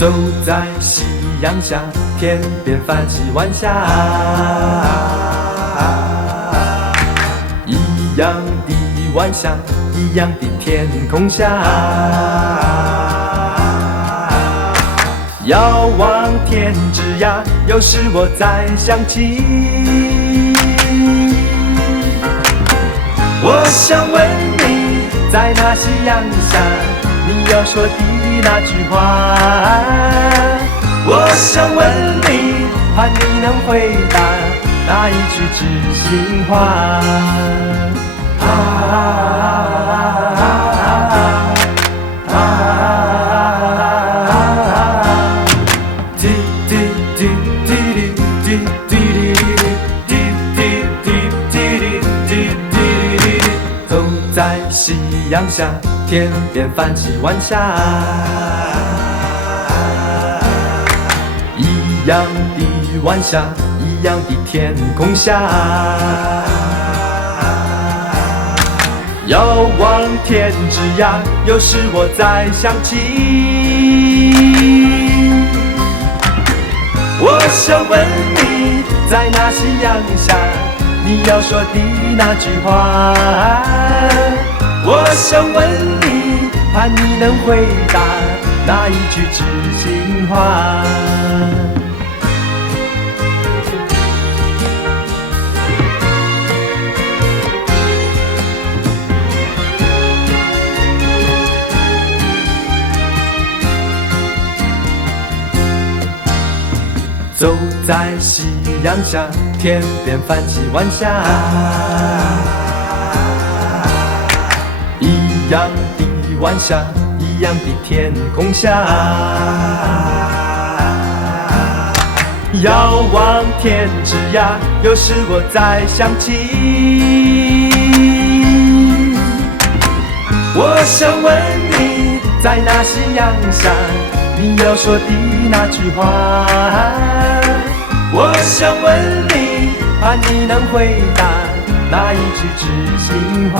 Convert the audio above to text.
走在夕阳下，天边泛起晚霞，一样的晚霞，一样的天空下，遥望天之涯，有时我在想起，我想问你，在那夕阳下，你要说的那句话，我想问你，盼你能回答那一句知心话。走在夕阳下，天边泛起晚霞，一样的晚霞，一样的天空下，遥望天之涯，有时我在想起，我想问你，在那夕阳下，你要说的那句话，我想问你，盼你能回答那一句知心话。走在夕阳下，天边泛起晚霞，一样的晚霞，一样的天空下，遥望天之涯，有时我在想起，我想问你，在那夕阳下，你要说的那句话，我想问你，盼你能回答那一句知心话。